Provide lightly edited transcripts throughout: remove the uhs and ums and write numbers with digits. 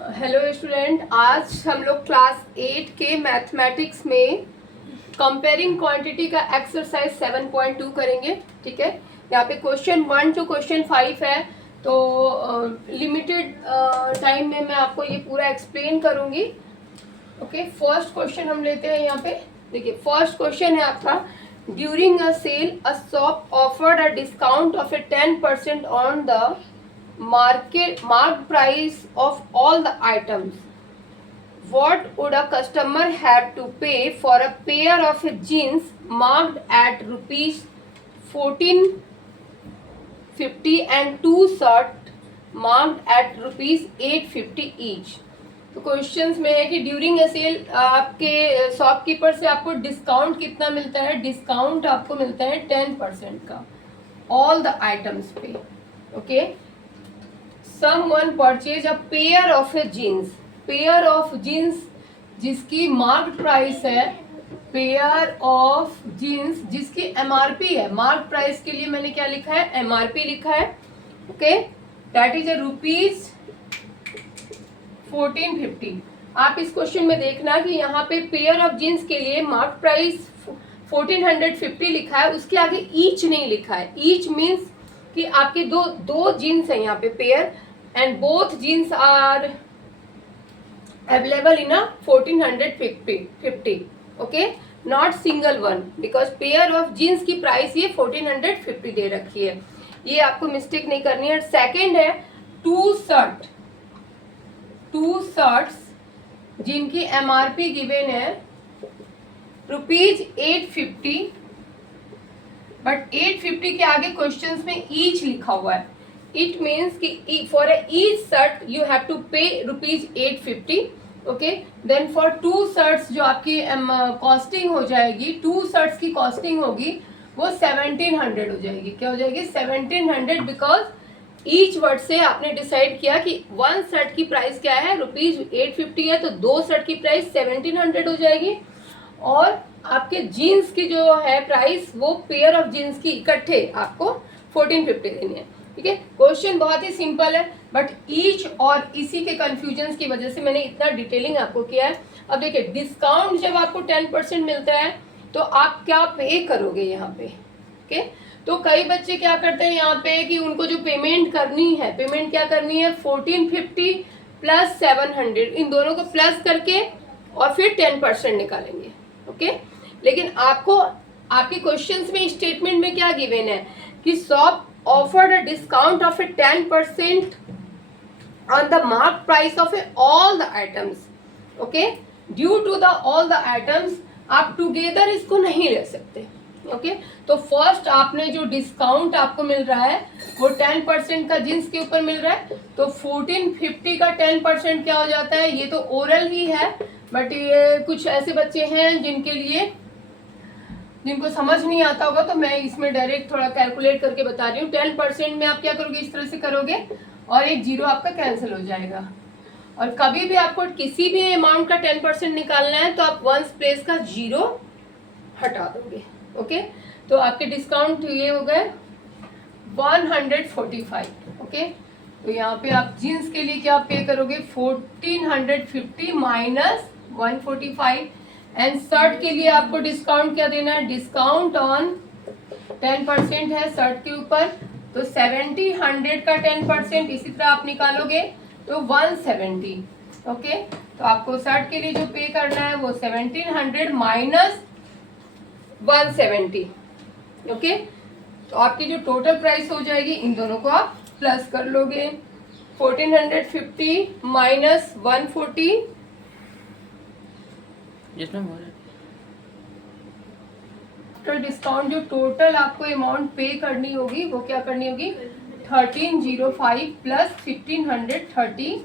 Hello student, आज हम लोग क्लास 8 के मैथमेटिक्स में कंपेयरिंग क्वांटिटी का एक्सरसाइज 7.2 करेंगे। ठीक है, यहाँ पे क्वेश्चन 1 टू क्वेश्चन 5 है, तो लिमिटेड टाइम में मैं आपको ये पूरा एक्सप्लेन करूँगी। ओके, फर्स्ट क्वेश्चन हम लेते हैं। यहाँ पे देखिए, फर्स्ट क्वेश्चन है आपका, during a sale a shop offered a discount of a 10% on the marked price of all the items. What would a customer have to pay for a pair of jeans marked at rupees 1450 and two shirts marked at rupees 850 each? तो questions में है कि during a cell आपके shopkeeper से आपको discount कितना मिलता है। डिस्काउंट आपको मिलता है 10% का ऑल द आइटम्स पे। Okay, someone purchase a pair of jeans जिसकी मार्क्ड प्राइस है, पेयर ऑफ जीन्स जिसकी एमआरपी है। मार्क्ड प्राइस के लिए मैंने क्या लिखा है, एमआरपी लिखा है। Okay, that is rupees 1450। आप इस क्वेश्चन में देखना कि यहाँ पे पेयर ऑफ जीन्स के लिए मार्क्ड प्राइस 1450 लिखा है, उसके आगे ईच नहीं लिखा है। ईच मीन्स कि आपके दो जीन्स है यहाँ पे pair, and both jeans are available in a 1450. Okay, not single one, because pair of jeans की प्राइस ये 1450 दे रखी है, ये आपको मिस्टेक नहीं करनी है। सेकंड है टू शर्ट्स जिनकी एमआरपी गिवन है रुपीज 850, बट 850 के आगे क्वेश्चंस में ईच लिखा हुआ है। इट मीन्स कि for each shirt you have to pay rupees 850। Okay, then for two shirts जो आपकी कॉस्टिंग हो जाएगी, टू शर्ट्स की कॉस्टिंग होगी वो 1700 हो जाएगी। क्या हो जाएगी, 1700, बिकॉज ईच वर्ड से आपने डिसाइड किया कि वन शर्ट की प्राइस क्या है, रुपीज 850 है, तो दो शर्ट की प्राइस 1700 हो जाएगी। और आपके जीन्स की जो है प्राइस, वो पेयर ऑफ जीन्स की इकट्ठे आपको 1450 देनी है। ठीक है, क्वेश्चन बहुत ही सिंपल है, बट ईच और इसी के कंफ्यूजन की वजह से मैंने इतना डिटेलिंग आपको किया है। अब देखिए, डिस्काउंट जब आपको 10% मिलता है तो आप क्या पे करोगे यहाँ पे। ओके, तो कई बच्चे क्या करते हैं यहाँ पे कि उनको जो पेमेंट करनी है, पेमेंट क्या करनी है, 1450 प्लस 700, इन दोनों को प्लस करके और फिर 10% निकालेंगे। ओके, लेकिन आपको आपके क्वेश्चंस में स्टेटमेंट में क्या गिवन है कि shop offered a discount of a 10% on the marked price of all the items. Okay, due to the all the items आप together इसको नहीं ले सकते। ओके, तो फर्स्ट आपने जो डिस्काउंट आपको मिल रहा है वो 10% का जींस के ऊपर मिल रहा है, तो 1450 का 10% क्या हो जाता है, ये तो ओरल ही है, बट ये कुछ ऐसे बच्चे हैं जिनको समझ नहीं आता होगा, तो मैं इसमें डायरेक्ट थोड़ा कैलकुलेट करके बता रही हूँ। 10% में आप क्या करोगे, इस तरह से करोगे और एक जीरो आपका कैंसिल हो जाएगा। और कभी भी आपको किसी भी अमाउंट का 10% निकालना है तो आप वंस प्लेस का जीरो हटा दोगे। ओके, तो आपके डिस्काउंट ये हो गए 145। ओके, तो यहाँ पे आप जीन्स के लिए क्या पे करोगे, 1450 माइनस 145, एंड शर्ट के लिए आपको डिस्काउंट क्या देना है, डिस्काउंट ऑन 10% है शर्ट के ऊपर, तो 1700 का 10% इसी तरह आप निकालोगे तो 170। ओके, तो आपको शर्ट के लिए जो पे करना है वो 1700 माइनस 170। ओके, तो आपकी जो टोटल प्राइस हो जाएगी, इन दोनों को आप प्लस कर लोगे, 1450 माइनस 140, डिस्काउंट जो टोटल आपको अमाउंट पे करनी होगी वो क्या करनी होगी, 1305 प्लस 1530,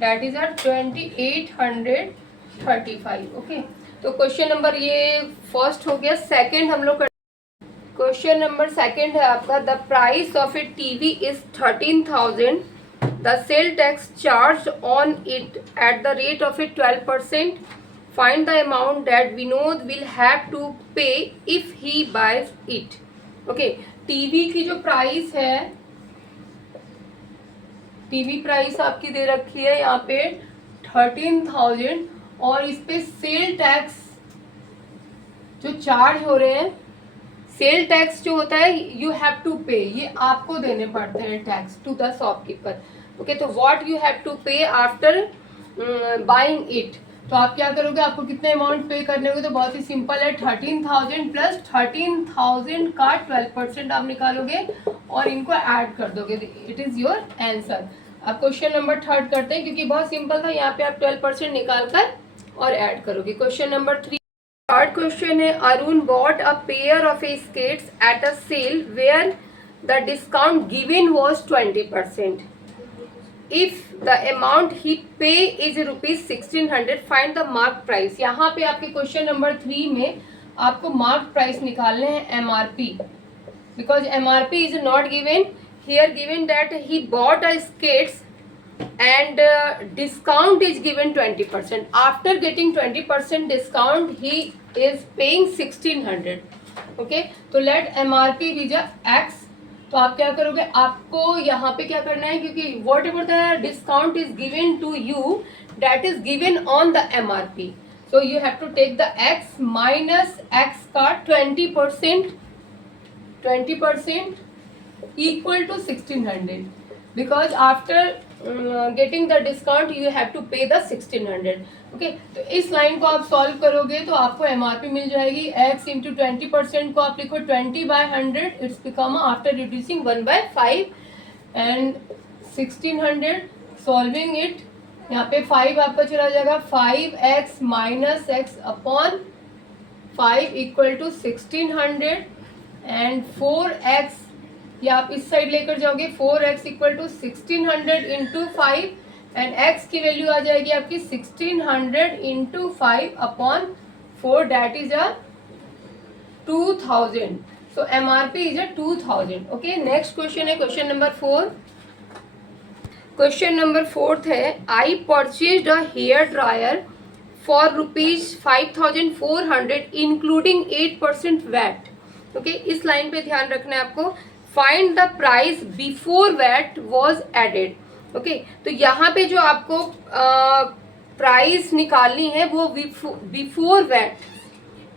दैट इज 2835। ओके, तो क्वेश्चन नंबर ये फर्स्ट हो गया। सेकंड हम लोग क्वेश्चन नंबर सेकंड है आपका, the price of A TV is 13,000, the sale tax charge on it at the rate of A 12%, find the amount that Vinod will have to pay if he buys it. Okay, TV की जो price है, TV price आपकी दे रखी है यहाँ पे 13,000 और इस पे सेल टैक्स जो चार्ज हो रहे हैं, सेल टैक्स जो होता है यू हैव टू पे, ये आपको देने पड़ते हैं tax to the shopkeeper. Okay, तो what you have to pay after buying it, तो आप क्या करोगे, आपको कितने अमाउंट पे करने होंगे, तो बहुत ही सिंपल है, 13,000 प्लस 13,000 का 12% आप निकालोगे और इनको ऐड कर दोगे, इट इज योर आंसर। अब क्वेश्चन नंबर 3 करते हैं, क्योंकि बहुत सिंपल था, यहाँ पे आप 12% निकाल कर और ऐड करोगे। क्वेश्चन नंबर 3, थर्ड क्वेश्चन है, Arun bought a pair of skates at a sale where the discount given was 20%. If the amount he pay is rupees 1600, find the mark price. यहाँ पे आपके क्वेश्चन नंबर 3 में आपको mark price निकालने हैं MRP, because MRP is not given here, given that he bought a skates and discount is given 20%. After getting 20% discount, he is paying 1600. Okay, तो let MRP be the X. तो आप क्या करोगे, आपको यहाँ पे क्या करना है, क्योंकि whatever the discount is given to you that is given on the MRP, so you have to take the X minus X का 20%, 20% equal to 1600, because after getting the discount you have to pay the 1600. Okay, तो इस line को आप solve करोगे तो आपको MRP मिल जाएगी, x into 20% को आप लिखो 20/100, it's become after reducing 1/5 and 1600. Solving it, यहाँ पे 5 आपका चला जाएगा, 5x minus X upon 5 equal to 1600 and 4x, या आप इस साइड लेकर जाओगे, 4x equal to 1600 into 5 and x की वैल्यू आ जाएगी आपकी 1600 into 5 upon 4, that is a 2000. So MRP is a 2000. Okay, next question है क्वेश्चन नंबर 4. क्वेश्चन नंबर 4 है, I purchased a hair dryer for ₹5,400 including 8% VAT. Okay, इस line पे ध्यान रखना है आपको, find the price before VAT was added. Okay, तो यहाँ पे जो आपको प्राइस निकालनी है वो बिफोर वैट,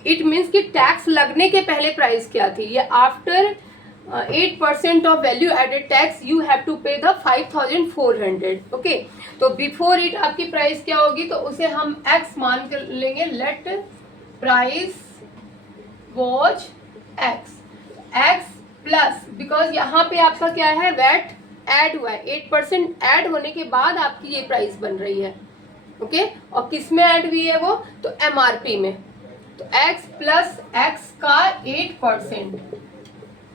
इट मीन्स कि टैक्स लगने के पहले प्राइस क्या थी, ये after 8% of value added tax you have to pay the 5,400. Okay, तो बिफोर इट आपकी प्राइस क्या होगी, तो उसे हम x मान कर लेंगे, late price was x plus, because यहाँ पे आपका क्या है, वैट ऐड हुआ है, 8% ऐड होने के बाद आपकी ये प्राइस बन रही है. ओके, और किस में ऐड हुई है वो, तो MRP में. तो x प्लस x का 8%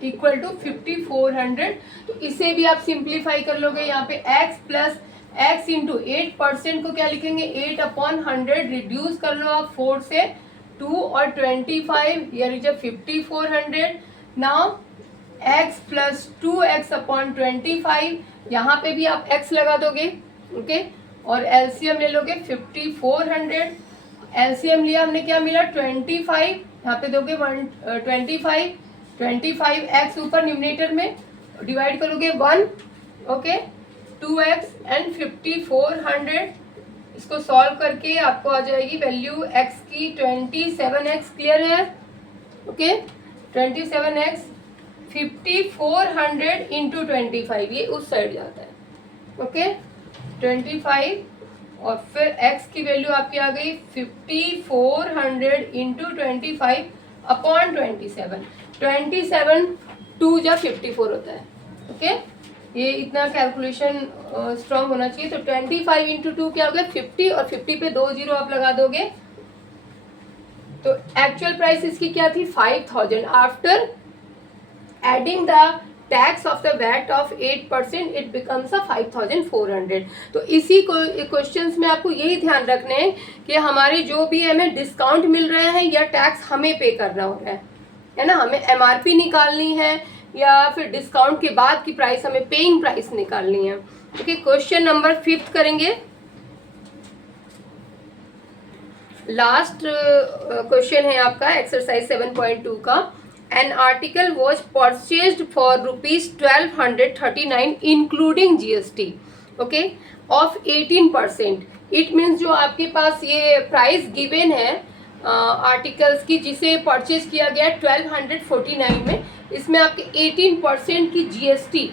इक्वल टू 5,400. तो इसे भी आप सिंप्लीफाई कर लोगे, यहाँ पे x प्लस x इंटू 8% को क्या लिखेंगे, 8/100, रिड्यूस कर लो आप 4 से 2 और 25, here is a 5,400. Now x plus 2x upon 25, यहाँ पे भी आप x लगा दोगे. ओके, और एलसीएम ले लोगे 5,400, एलसीएम लिया हमने, क्या मिला 25, यहाँ पे दोगे 25 x ऊपर न्यूमरेटर में डिवाइड करोगे 1. ओके, 2x एंड 5,400, इसको सॉल्व करके आपको आ जाएगी वैल्यू x की 27x. क्लियर है? ओके, 27x 5,400 इंटू 25, ये उस साइड जाता है. ओके, 25 और फिर x की वैल्यू आपकी आ गई 5,400 इंटू 25 अपॉन 27. 27 2 जा 54 होता है. ओके, ये इतना कैलकुलेशन स्ट्रॉन्ग होना चाहिए. तो 25 इंटू 2 क्या हो गया 50, और 50 पे 2 जीरो आप लगा दोगे. तो एक्चुअल प्राइस इसकी क्या थी 5,000. After adding the tax of the VAT of 8%, it becomes a 5,400. तो इसी क्वेश्चंस में आपको यही ध्यान रखने हैं कि हमारे जो भी हमें डिस्काउंट मिल रहा है या टैक्स हमें पे करना हो रहा है ना, हमें MRP निकालनी है या फिर डिस्काउंट के बाद की प्राइस हमें पेइंग प्राइस निकालनी है. ओके, क्वेश्चन नंबर 5 करेंगे. लास्ट क्वेश्चन है आपका एक्सरसाइज 7.2 का. An article was purchased for ₹1,239 including GST. Okay, of 18%। It means जो आपके पास ये प्राइस गिवन है आर्टिकल्स की जिसे परचेज किया गया 1249 में, इसमें आपके 18% की जीएसटी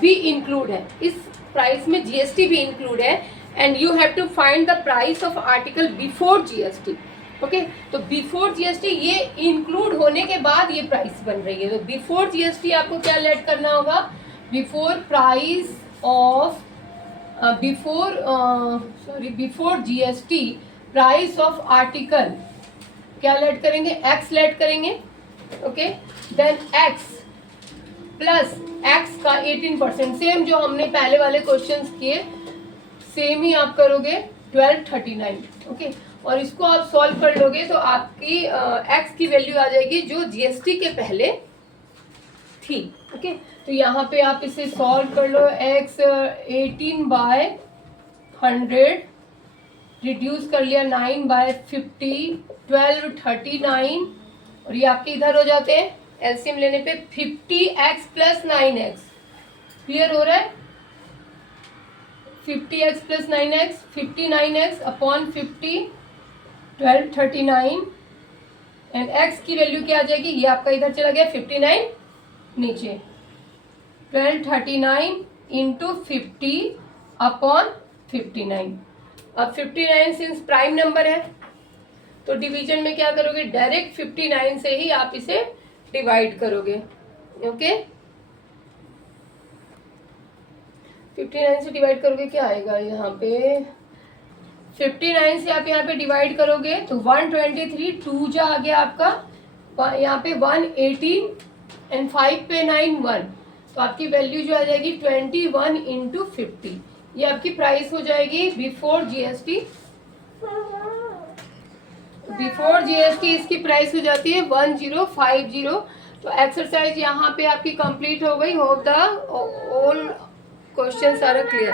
भी इंक्लूड है, इस प्राइस में जीएसटी भी इंक्लूड है। And you have to find the price of article before GST. Okay, तो बिफोर जीएसटी ये इंक्लूड होने के बाद ये प्राइस बन रही है। तो बिफोर जीएसटी आपको क्या लेट करना होगा, before price of before GST price of article क्या लेट करेंगे, एक्स लेट करेंगे। Okay, then X plus X का 18%, सेम जो हमने पहले वाले क्वेश्चंस किए सेम ही आप करोगे 1239। ओके, और इसको आप सॉल्व कर लोगे तो आपकी एक्स की वैल्यू आ जाएगी जो जीएसटी के पहले थी। ओके, तो यहाँ पे आप इसे सॉल्व कर लो। एक्स 18/100 रिड्यूस कर लिया 9/50, 1239, और ये आपके इधर हो जाते हैं एलसीएम लेने पे 50x प्लस 9x। क्लियर हो रहा है, 50x plus 9x 59x upon 50, 1239, and x की वैल्यू क्या आ जाएगी, ये आपका इधर चला गया 59 नीचे, 1239 इंटू 50 अपॉन 59। अब 59 सिंस प्राइम नंबर है तो डिवीजन में क्या करोगे, डायरेक्ट 59 से ही आप इसे डिवाइड करोगे। ओके, 59 से डिवाइड करोगे क्या आएगा, यहाँ पे 59 से आप यहाँ पे डिवाइड करोगे तो 123, 2 जा आ गया आपका, यहाँ पे 118 एंड 5 पे 9 1, तो आपकी वैल्यू जो आ जाएगी 21 इंटू 50। ये आपकी प्राइस हो जाएगी बिफोर जीएसटी। बिफोर जीएसटी इसकी प्राइस हो जाती है 1050। तो एक्सरसाइज यहाँ पे आपकी कंप्लीट हो गई। Hope the all questions are clear.